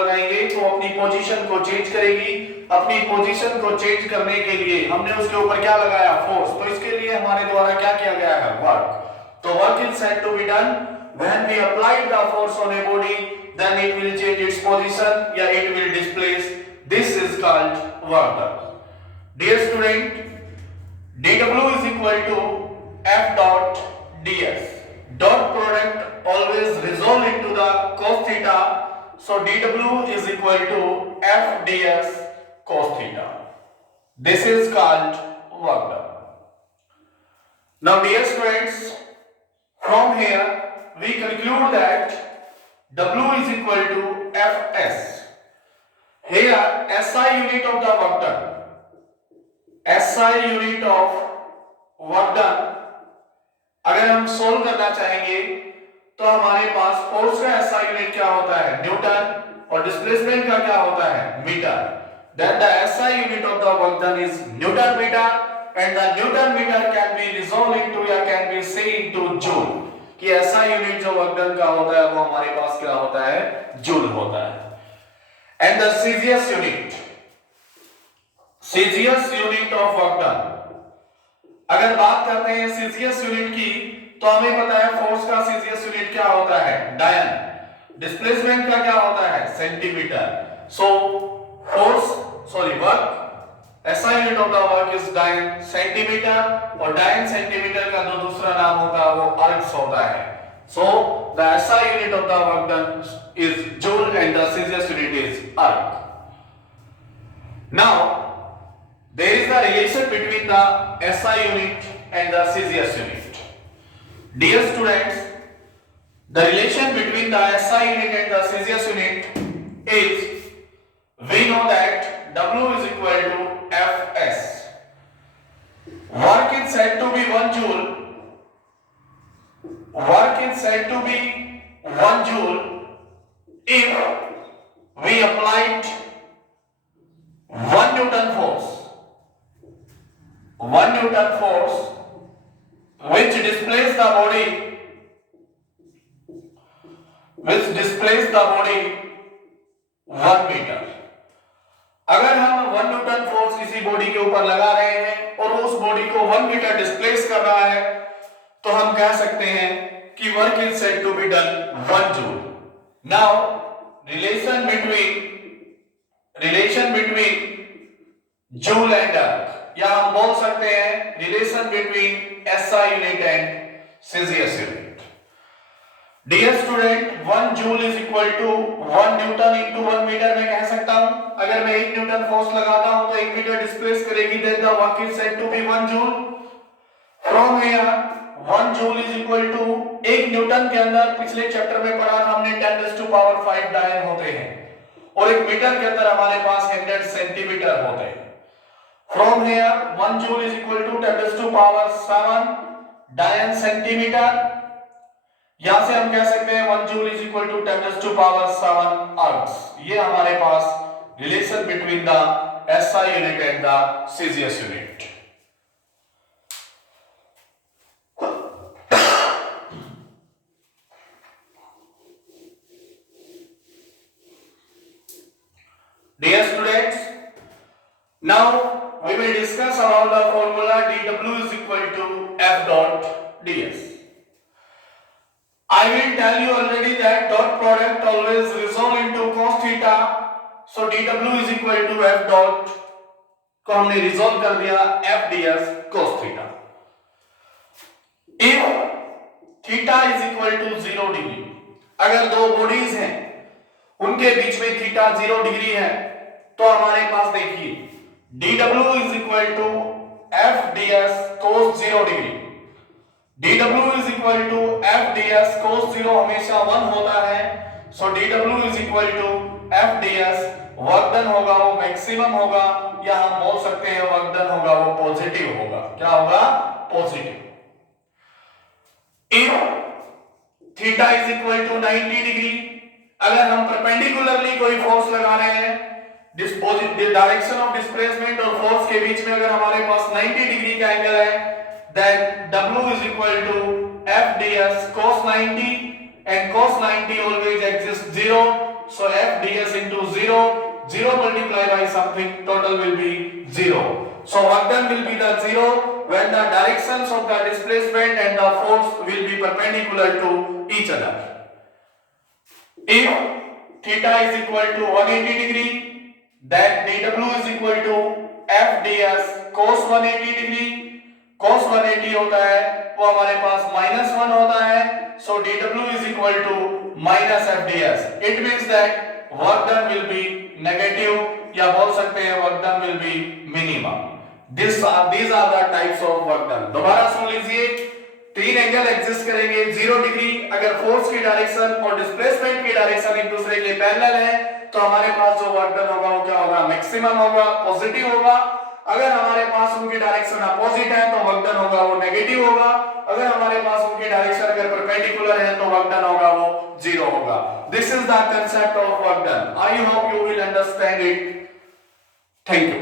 लगाएंगे तो अपनी पोजीशन को चेंज करेगी। अपनी पोजीशन को चेंज करने के लिए हमने उसके ऊपर क्या लगाया, फोर्स। तो इसके लिए हमारे द्वारा क्या किया गया है, वर्क। तो work is said to be done when we apply the force on a body, then it will change its position या it will displace. This is called work. Dear student, dW is equal to F dot ds. Dot product always resolve into the cos theta. So dW is equal to F ds cos theta. This is called work done. Now dear students, from here we conclude that W is equal to Fs. Here SI unit of the work done, SI unit of work done अगर हम सोल्व करना चाहेंगे तो हमारे पास फोर्स का SI unit क्या होता है, न्यूटन, और डिस्प्लेसमेंट का क्या होता है, metre. Then the SI unit of the work done is Newton meter, and the Newton meter can be resolved into या can be say into joule, कि SI यूनिट जो वर्क डन का होता है वो हमारे पास क्या होता है, जूल होता है। And the CGS unit, CGS unit of work done, अगर बात करते हैं CGS यूनिट की तो हमें पता है फोर्स का CGS यूनिट क्या होता है, डायन। डिस्प्लेसमेंट का क्या होता है, centimetre. So work, SI unit of the work is डायन सेंटीमीटर, और डायन सेंटीमीटर का जो दूसरा नाम होता है वो अर्ग्स होता है। So the SI unit of the work done is joule and the CGS unit is erg. Now there is the relation between the SI unit and the CGS unit. Dear students, the relation between the SI unit and the CGS unit is, we know that W is equal to Fs. Work is said to be 1 joule. Work is said to be 1 joule if we applied 1 Newton force. 1 Newton force which displaces the body 1 meter. अगर हम 1 Newton force किसी बॉडी के ऊपर लगा रहे हैं और उस बॉडी को 1 मीटर डिस्प्लेस कर रहा है तो हम कह सकते हैं कि work is said to be done 1 joule. Now relation between joule and erg, या हम बोल सकते हैं relation between SI unit and CGS unit. Dear student, 1 joule is equal to 1 newton into 1 meter मैं कह सकता हूं। अगर मैं 1 न्यूटन फोर्स लगाता हूं तो 1 मीटर डिस्प्लेस करेगी, then the work is said to be 1 joule. From here 1 joule is equal to 1 newton के अंदर पिछले चैप्टर में पढ़ा था हमने 10⁵ डायन होते हैं, और 1 मीटर के अंदर हमारे पास 100 सेंटीमीटर होते हैं। From here 1 joule is equal to 10⁷ डायन सेंटीमीटर। यहां से हम कह सकते हैं 1 joule is equal to 10⁷ ergs. ये हमारे पास relation between the SI unit and the CGS unit. Dear students, now we will discuss about the formula dW is equal to F dot ds. I will tell you already that dot product always resolve into cos theta. So dW is equal to F dot को हमने रिजॉल्व कर दिया F ds cos theta. If theta is equal to 0 डिग्री, अगर दो बॉडीज हैं उनके बीच में थीटा 0 डिग्री है तो हमारे पास देखिए dW is equal to F ds cos 0 degree. dW is equal to F ds cos 0 हमेशा 1 होता है। So dW is equal to F ds, work done होगा वो मैक्सिमम होगा, या हम बोल सकते हैं वर्क डन होगा वो पॉजिटिव होगा। क्या होगा? Positive. If theta is equal to 90 डिग्री, अगर हम परपेंडिकुलरली कोई फोर्स लगा रहे हैं, डायरेक्शन ऑफ डिस्प्लेसमेंट और फोर्स के बीच में अगर हमारे पास 90 डिग्री का एंगल है, then W is equal to F ds cos 90, and cos 90 always exists 0, so f ds into 0, 0 multiplied by something, total will be 0. So work done will be the 0 when the directions of the displacement and the force will be perpendicular to each other. If theta is equal to 180 degree, then dw is equal to f ds cos 180 degree. cos 180 होता है वो हमारे पास -1 होता है, so dw is equal to minus f ds. It means that work done will be negative, या बोल सकते हैं work done will be minimum. These are the types of work done. दोबारा सुन लीजिए, तीन एंगल एग्जिस्ट करेंगे 0 डिग्री, अगर फोर्स की डायरेक्शन और डिस्प्लेसमेंट की डायरेक्शन एक दूसरे के पैरेलल है तो हमारे पास जो वर्क डन होगा वो क्या होगा, मैक्सिमम होगा, पॉजिटिव होगा। अगर हमारे पास उनकी डायरेक्शन अपोजिट है तो वर्क डन होगा वो नेगेटिव होगा। अगर हमारे पास उनकी डायरेक्शन अगर परपेंडिकुलर है तो वर्क डन होगा वो 0 होगा। This is the concept of work done. I hope you will understand it. Thank you.